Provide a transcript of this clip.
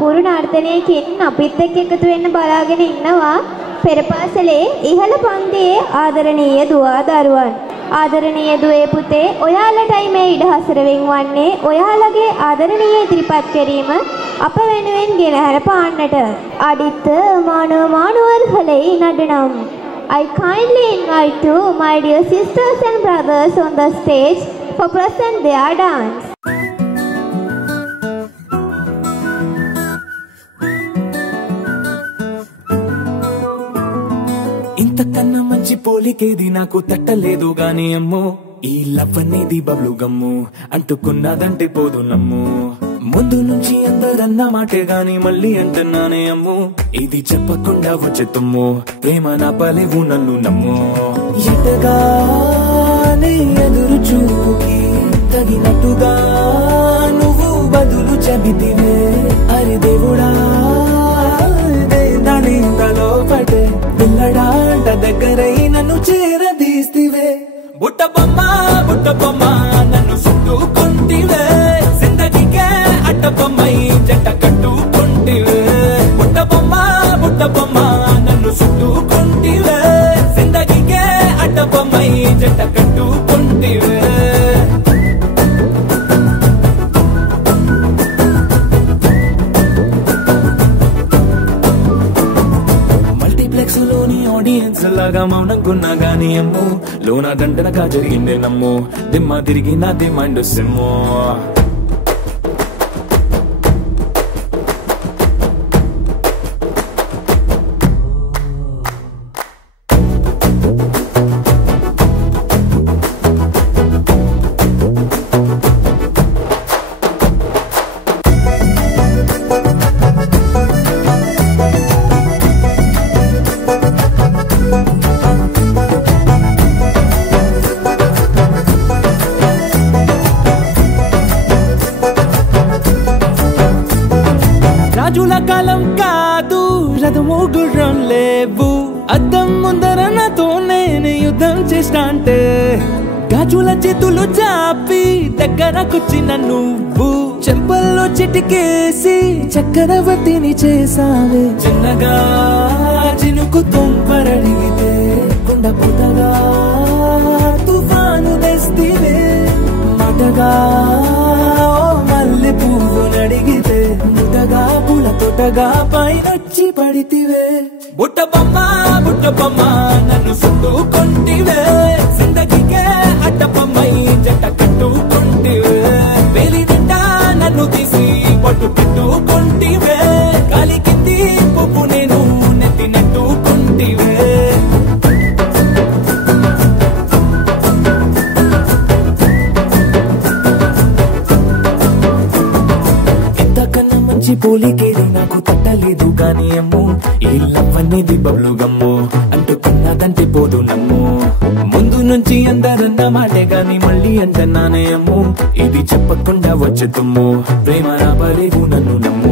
අපූර්ව නර්තනයකින් අපිත් එක්ක එකතු වෙන්න බලාගෙන ඉන්නවා පෙර පාසලේ ඉහළ පන්තියේ ආදරණීය දුවා දරුවන්. ආදරණීය දුවේ පුතේ ඔයාලටයි මේ ඉඩහසර වෙන්වන්නේ ඔයාලගේ ආදරණීය ඉදිරිපත් කිරීම අප වෙනුවෙන් ගෙනහැර පාන්නට. අඩිත්ත මානව මානවර්හලේ නඩනම්. I kindly invite to my dear sisters and brothers on the stage for present their dance. ఇంతకన్నా మంచి పోలికేది నాకు తట్టలేదు గాని అమ్మో ఈ లవ్ అనేది బబ్లు గమ్ము అంటుకున్నదంటే పోదు నమ్ము ముందు నుంచి అందరన్న మాటే గాని మళ్ళీ అంటున్నానే అమ్ము ఇది చెప్పకుండా వచ్చే తుమ్ము ప్రేమ నా పలేవు నన్ను నమ్ము ఎటగానే ఎదురు చూకి తగినట్టుగా నువ్వు బదులు చెబితివే అరే దేవుడా దాని లోపటే పిల్లడాంట దగ్గరై నన్ను చేరదీస్తివే బుట్ట బొమ్మ నన్ను చుట్టుకుంటివే జిందగీకే అట్ట బొమ్మై జంట కట్టుకుంటివే బుట్ట బొమ్మ నన్ను చుట్టుకుంటివే జిందగీకే అట్ట బొమ్మై జంట కట్టుకుంటివే ఆడియన్స్ లాగా మౌనంకున్నా గానీ అమ్ము లోన దండనగా జరిగిందే నమ్ము దిమ్మ తిరిగి నాదే మైండ్ సిమ్ము రాజుల కాలం కాదు రథము గుర్రం లేవు అద్దం ముందర నాతో నేను యుద్ధం చేస్తా అంటే గాజుల చేతులు చాపి దగ్గరకొచ్చిన నువ్వు చెంపల్లో చిటికేసి చక్రవర్తిని చేసావే చిన్నగా చినుకు తుంపరడిగితే కుండ పుతగా తుఫాను తెస్తివే మాటగా మల్లె పువ్వు నడిగితే ముద్దగా పూల తోటగా పైనొచ్చి పడితివే బుట్ట బొమ్మ నన్ను చుట్టుకుంటివే జిందగీకే అట్ట బొమ్మై జంట కట్టుకుంటివే వేలి నిండా నన్ను తీసి పట్టు పెట్టుకుంటివే గాలి కింది పువ్వు నేను నెత్తి నెట్టుకుంటివే పోలికేది నాకు తట్టలేదు గాని అమ్ము ఈ లవ్ అనేది బబ్లు గమ్ము అంటుకున్నదంటే పోదు నమ్ము ముందు నుంచి అందరన్న మాటే గాని మళ్ళీ అంటున్నానే అమ్ము ఇది చెప్పకుండా వచ్చే తుమ్ము ప్రేమ రాబలేవు నన్ను నమ్ము